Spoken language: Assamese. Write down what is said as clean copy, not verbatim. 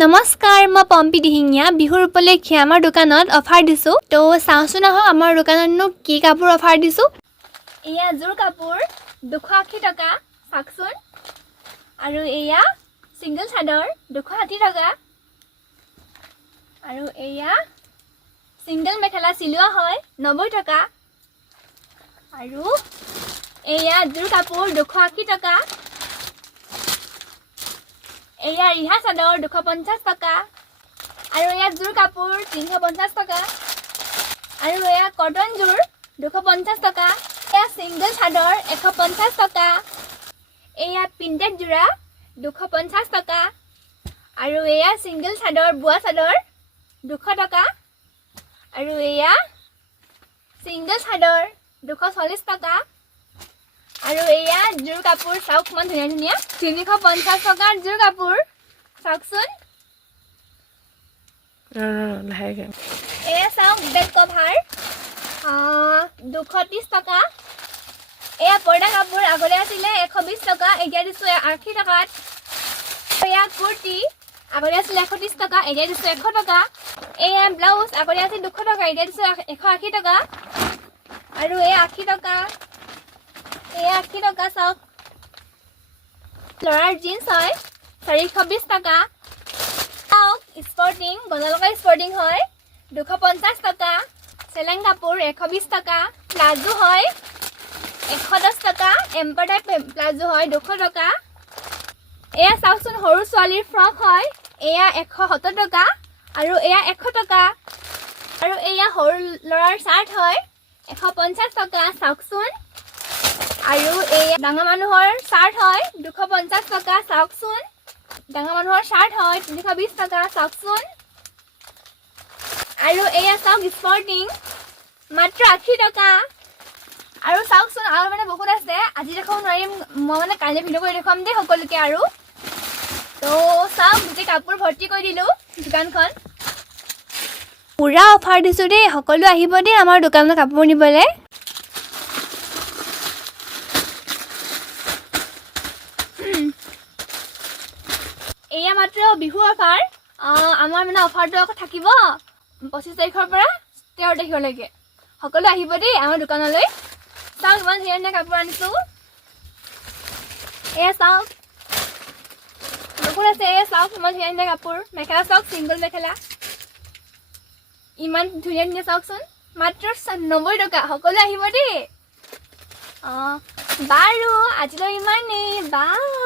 নমস্কাৰ, মই পম্পী দিহিঙীয়া। বিহুৰ উপলক্ষে আমাৰ দোকানত অফাৰ দিছোঁ। তো চাওঁচোন আহক আমাৰ দোকানতনো কি কাপোৰ অফাৰ দিছোঁ। এয়া জোৰ কাপোৰ 280 টকা, চাওকচোন। আৰু এয়া ছিংগল চাদৰ 260 টকা। আৰু এয়া ছিংগল মেখেলা চিলোৱা হয় 90 টকা। আৰু এয়া জোৰ কাপোৰ 280 টকা। এয়া ৰিহা চাদৰ 250 টকা। আৰু এয়া জোৰ কাপোৰ 350 টকা। আৰু এয়া কটন জোৰ 250 টকা। এয়া ছিংগল চাদৰ 150 টকা। এয়া প্ৰিণ্টেড যোৰা 250 টকা। আৰু এয়া ছিংগল চাদৰ বোৱা চাদৰ 200 টকা। আৰু এয়া ছিংগল চাদৰ 240 টকা। আৰু এয়া জোৰ কাপোৰ চাওক কিমান ধুনীয়া ধুনীয়া 350 টকাৰ জোৰ কাপোৰ চাওকচোন। এয়া চাওক বেড কভাৰ 230 টকা। এয়া পৰ্দা কাপোৰ আগতে আছিলে 120 টকা, এতিয়া দিছোঁ 80 টকাত। এয়া কুৰ্তি আগতে আছিলে 130 টকা, এতিয়া দিছোঁ 100 টকা। এয়া ব্লাউজ আগতে আছিল 200 টকা, এতিয়া দিছোঁ 180 টকা। আৰু এয়া 80 টকা। এয়া 80 টকা চাওক। ল'ৰাৰ জিন্স হয় 420 টকা। চাওক স্পৰ্টিং বনালকা স্পৰ্টিং হয় 250 টকা। চেলেং কাপোৰ 120 টকা। প্লাজো হয় 110 টকা। এম্পাৰ টাইপ প্লাজো হয় 200 টকা। এয়া চাওকচোন সৰু ছোৱালীৰ ফ্ৰক হয়, এয়া 170 টকা। আৰু এয়া 100 টকা। আৰু এয়া সৰু ল'ৰাৰ চাৰ্ট হয় 150 টকা, চাওকচোন। আৰু এয়া ডাঙৰ মানুহৰ চাৰ্ট হয় 250 টকা, চাওকচোন। ডাঙৰ মানুহৰ চাৰ্ট হয় 320 টকা, চাওকচোন। আৰু এয়া চাওক স্পৰ্টিং মাত্ৰ 80 টকা। আৰু চাওকচোন আৰু মানে বহুত আছে, আজি দেখাব নোৱাৰিম, মই মানে কাইলৈ ভিডিঅ' কৰি দেখুৱাম দেই সকলোকে। আৰু তো চাওক গোটেই কাপোৰ ভৰ্তি কৰি দিলোঁ দোকানখন। পুৰা অফাৰ দিছোঁ দেই, সকলো আহিব দেই আমাৰ দোকানত কাপোৰ নিবলৈ। এয়া মাত্ৰ বিহু অফাৰ। আমাৰ মানে অফাৰটো আকৌ থাকিব 25 তাৰিখৰ পৰা 13 তাৰিখলৈকে। সকলো আহিব দেই আমাৰ দোকানলৈ। চাওক ইমান ধুনীয়া ধুনীয়া কাপোৰ আনিছোঁ। এয়া চাওক বহুত আছে। এয়া চাওক ইমান ধুনীয়া ধুনীয়া কাপোৰ। মেখেলা চাওক ছিংগল মেখেলা ইমান ধুনীয়া ধুনীয়া, চাওকচোন। মাত্ৰ 90 টকা। সকলো আহিব দেই। বাৰু আজিলৈ ইমানেই, বাই।